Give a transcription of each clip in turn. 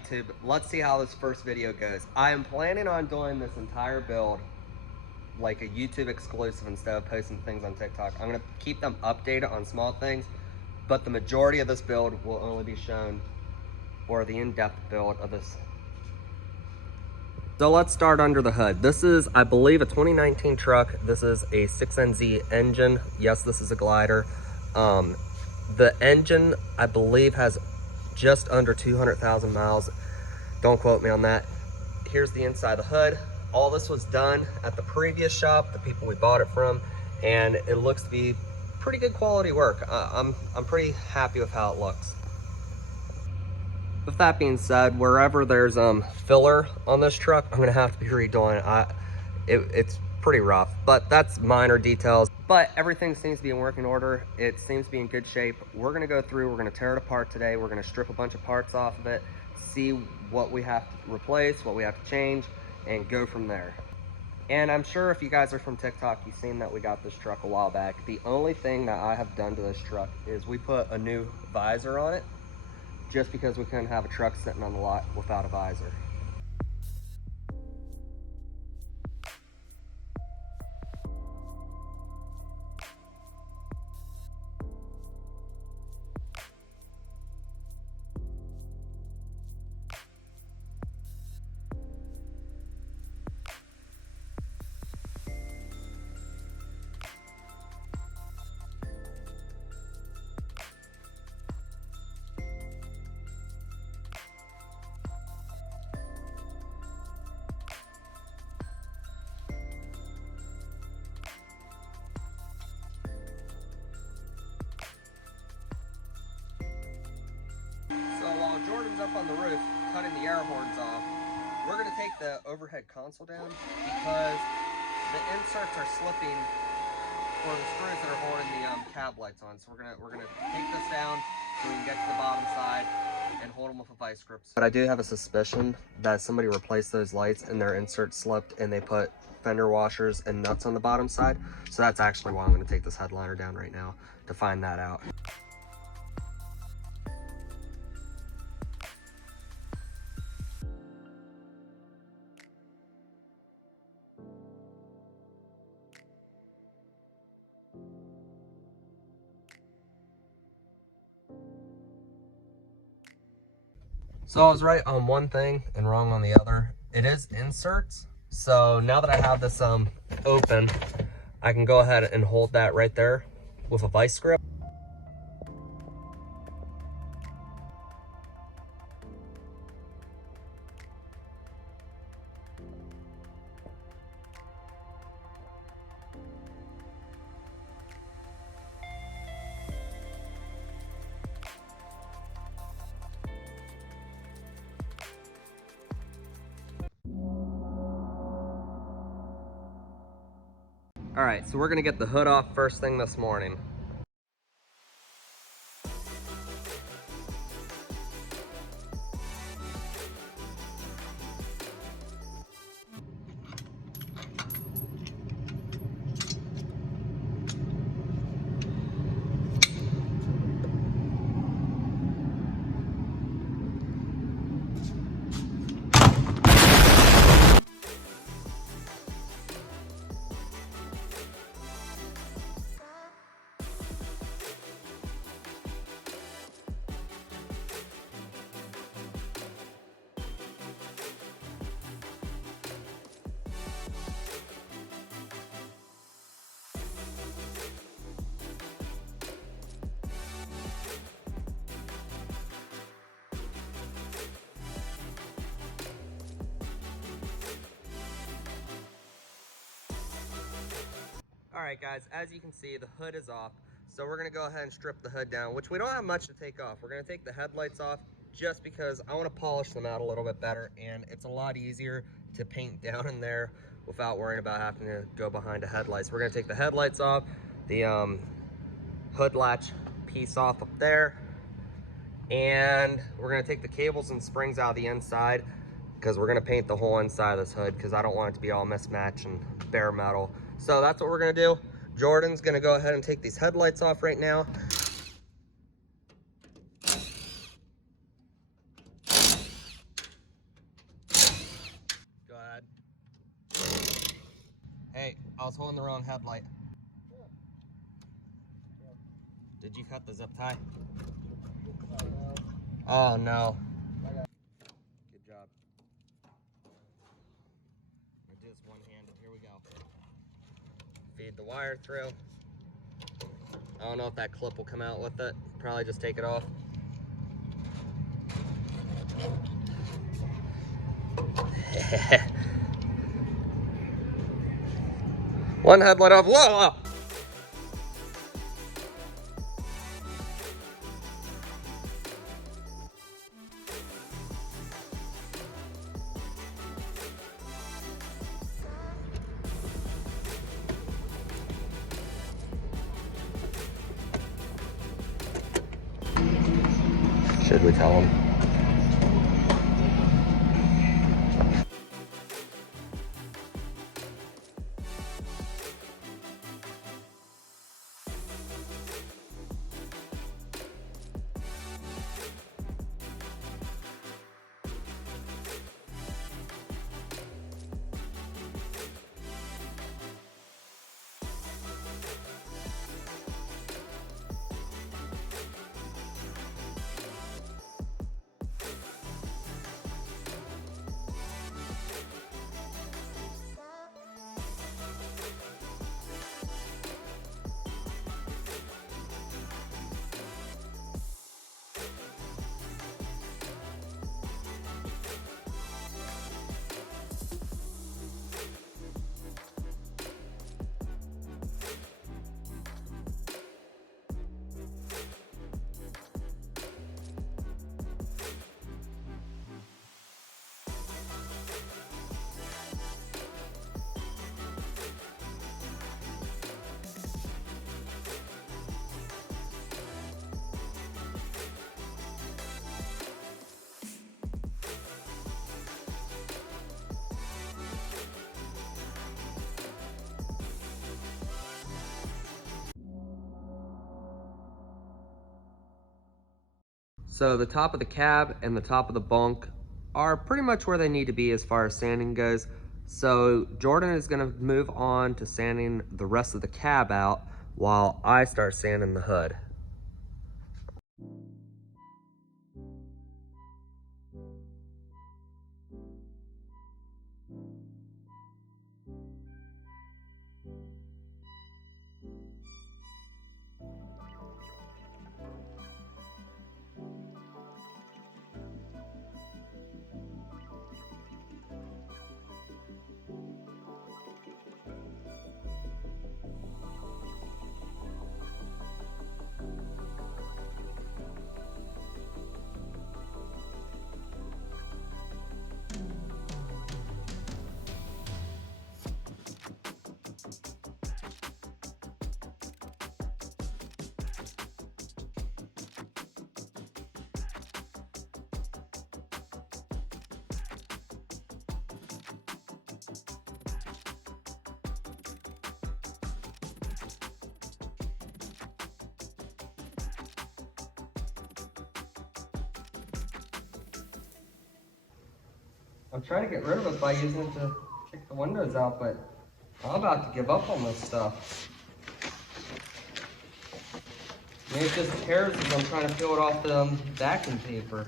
YouTube, let's see how this first video goes. I am planning on doing this entire build like a YouTube exclusive instead of posting things on TikTok. I'm gonna keep them updated on small things, but the majority of this build will only be shown, or the in-depth build of this. So let's start under the hood. This is, I believe, a 2019 truck. This is a 6NZ engine. Yes, this is a glider. The engine, I believe, has just under 200,000 miles. Don't quote me on that. Here's the inside of the hood. All this was done at the previous shop, the people we bought it from, and it looks to be pretty good quality work. I'm pretty happy with how it looks. With that being said, wherever there's filler on this truck, I'm gonna have to be redoing it. It's pretty rough, but that's minor details. But everything seems to be in working order. It seems to be in good shape. We're gonna go through, we're gonna tear it apart today. We're gonna strip a bunch of parts off of it, see what we have to replace, what we have to change, and go from there. And I'm sure if you guys are from TikTok, you've seen that we got this truck a while back. The only thing that I have done to this truck is we put a new visor on it, just because we couldn't have a truck sitting on the lot without a visor. So while Jordan's up on the roof cutting the air horns off, we're gonna take the overhead console down because the inserts are slipping for the screws that are holding the cab lights on. So we're gonna take this down so we can get to the bottom side and hold them with a vice grip. But I do have a suspicion that somebody replaced those lights and their insert slipped and they put fender washers and nuts on the bottom side. So that's actually why I'm gonna take this headliner down right now to find that out. So I was right on one thing and wrong on the other. It is inserts. So now that I have this open, I can go ahead and hold that right there with a vice grip. All right, so we're gonna get the hood off first thing this morning. All right, guys, as you can see, the hood is off. So we're gonna go ahead and strip the hood down, which we don't have much to take off. We're gonna take the headlights off just because I wanna polish them out a little bit better, and it's a lot easier to paint down in there without worrying about having to go behind the headlights. We're gonna take the headlights off, the hood latch piece off up there, and we're gonna take the cables and springs out of the inside because we're gonna paint the whole inside of this hood because I don't want it to be all mismatched and bare metal. So that's what we're gonna do. Jordan's gonna go ahead and take these headlights off right now. Hey, I was holding the wrong headlight. Did you cut the zip tie? Oh no. Good job. I'm gonna do this one-handed. Here we go. Feed the wire through. I don't know if that clip will come out with it. Probably just take it off. One headlight off. Whoa! Should we tell him? So the top of the cab and the top of the bunk are pretty much where they need to be as far as sanding goes. So Jordan is gonna move on to sanding the rest of the cab out while I start sanding the hood. I'm trying to get rid of it by using it to kick the windows out, but I'm about to give up on this stuff. Maybe it just tears as I'm trying to peel it off the backing paper.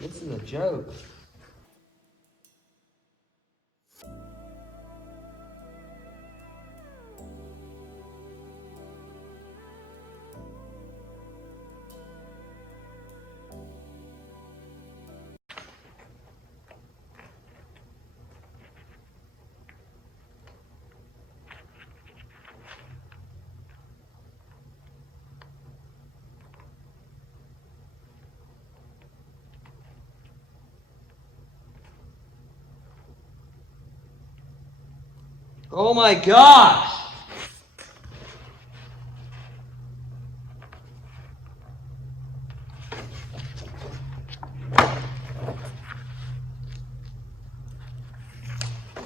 This is a joke. Oh my gosh!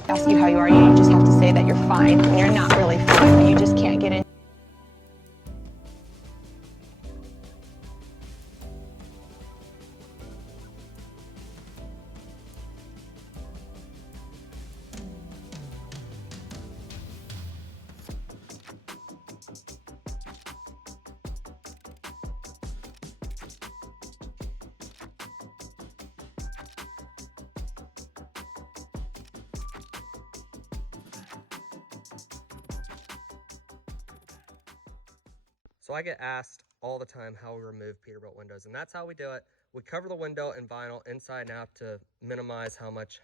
Ask you how you are, you just have to say that you're fine when you're not really fine, but you just can't get in. So I get asked all the time how we remove Peterbilt windows, and that's how we do it. We cover the window in vinyl inside and out to minimize how much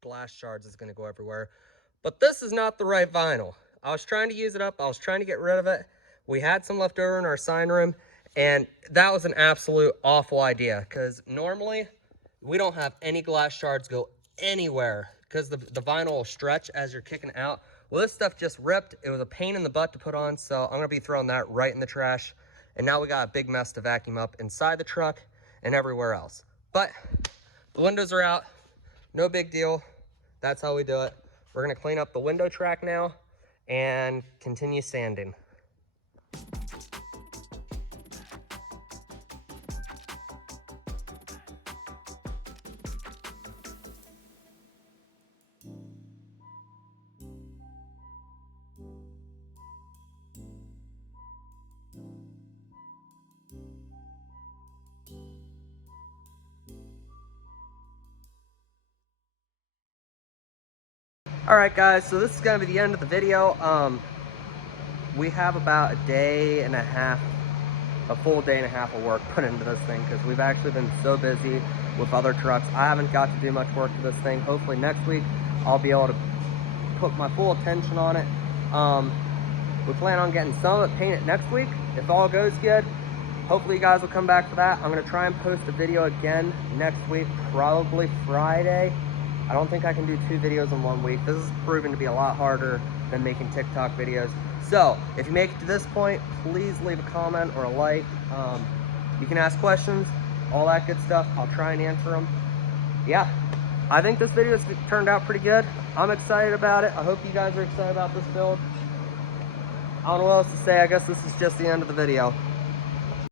glass shards is going to go everywhere. But this is not the right vinyl. I was trying to use it up. I was trying to get rid of it. We had some left over in our sign room, and that was an absolute awful idea because normally we don't have any glass shards go anywhere because the vinyl will stretch as you're kicking out. Well, this stuff just ripped. It was a pain in the butt to put on, so I'm going to be throwing that right in the trash. And now we got a big mess to vacuum up inside the truck and everywhere else. But the windows are out. No big deal. That's how we do it. We're going to clean up the window track now and continue sanding. Alright guys, so this is going to be the end of the video. We have about a day and a half, a full day and a half of work put into this thing because we've actually been so busy with other trucks. I haven't got to do much work to this thing. Hopefully next week I'll be able to put my full attention on it. We plan on getting some of it painted next week if all goes good. Hopefully you guys will come back for that. I'm going to try and post a video again next week, probably Friday. I don't think I can do 2 videos in 1 week. This is proven to be a lot harder than making TikTok videos. So, if you make it to this point, please leave a comment or a like. You can ask questions, all that good stuff. I'll try and answer them. Yeah, I think this video has turned out pretty good. I'm excited about it. I hope you guys are excited about this build. I don't know what else to say. I guess this is just the end of the video.